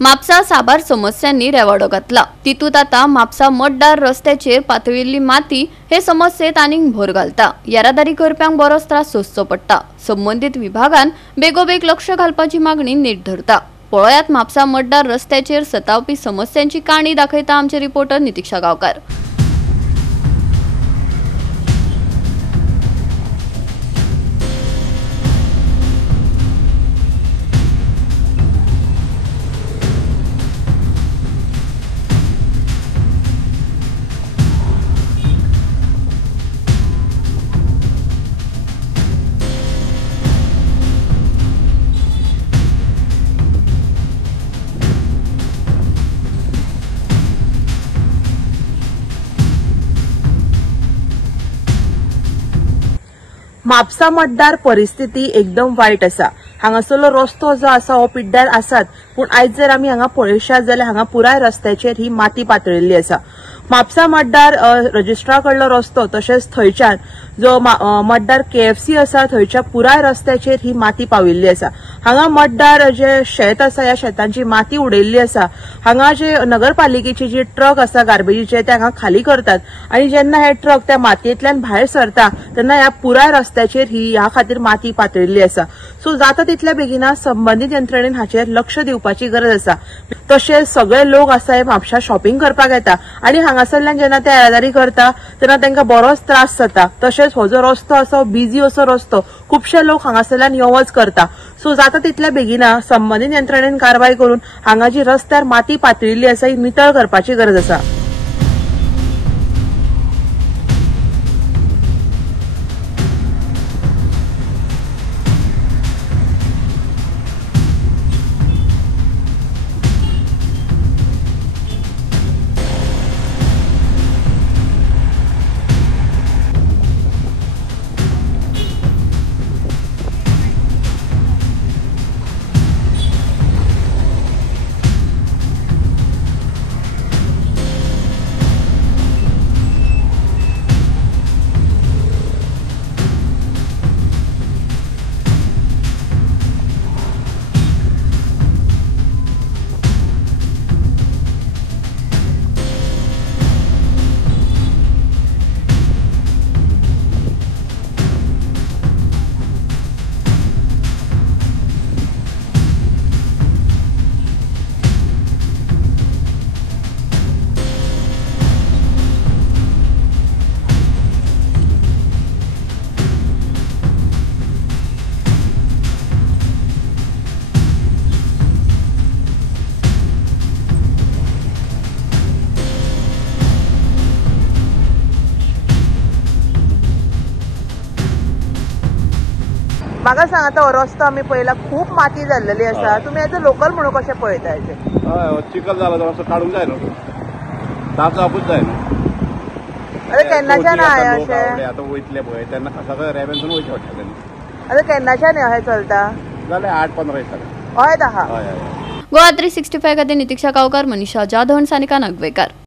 म्हापसा साबार समस्यांनी रेवाडो घातला। तितूंत आता म्हापसा मतदार रस्त्याचेर पातळिल्ली माती हे समस्येत आनीक भर घालता। येरादारी करप्यांक बरोच त्रास सोंसचो पडटा। संबंधित विभागान बेगोबेग लक्ष घालपाची मागणी नीट धरता। पळयात म्हापसा मतदार रस्त्याचेर सतावपी समस्यांची काणी दाखयता आमचे रिपोर्टर नितीक्षा गांवकार। म्हापसा मतदार परिस्थिती एकदम वाईट आसा। हांगासरलो रस्तो जो आसा हो पिड्ड्यार आसात, पण आयज जर आमी हांगा पळयशात जाल्यार हांगा पुराय रस्त्याचेर ही माती पातळिल्ली आसा। म्हापसा मतदार रजिस्ट्रा कडलो रस्तो तशेंच थंयच्यान जो मतदार KFC आसा थंयच्या पुराय रस्त्याचेर ही माती पाविल्ली आसा। हांगा मतदार जे शेत आसा ह्या शेतांची माती उडयल्ली आसा। हांगा जे नगरपालिकेचे जे ट्रक आसा गार्बेजीचे ते हांगा खाली करतात आणि जेन्ना हे ट्रक त्या मातयेंतल्यान भायर सरता तेन्ना ह्या पुराय रस्त्याचेर ह्या खातीर माती पातळिल्ली आसा। सो जाता तितल्या बेगिना संबंधित यंत्रणेन हाचेर लक्ष दिवपाची गरज आसा। तशेंच सगळे लोक आसा हे म्हापशा शॉपिंग करपाक येता आणि हांगासरल्यान जेन्ना ते येरादारी करता तेन्ना तांकां बरोच त्रास जाता। तशेंच हो जो रस्तो आसा बिजी असो रस्तो खुबशे लोक हांगासरल्यान यो वच करता। सो जाता तितल्या बेगिना संबंधित यंत्रणेन कारवाय करून हांगा जी रस्त्यार माती पातळिल्ली आसा ही नितळ करपाची गरज आसा। म्हाका सांग आता हो रस्तो आमी पळयला खूप माती जाल्लेली आसा। तुमी एज अ लोकल म्हणून कशें पळयता हेचे? हय चिखल जाला तो रस्तो काडूंक जाय न्हू, साफ जावपूच जाय न्हू। अरे केन्नाच्यान हांवें अशें आतां वयतले पळय तेन्ना सगळें रेवेंसून वयचें पडटा तेन्ना। अरे केन्नाच्यान अशें चलता? जाले 8-15 दीस जाले। हय आहा। गोवा 365 खातीर नितीक्षा गांवकार, मनीषा जाधव, सानिका नागवेकर।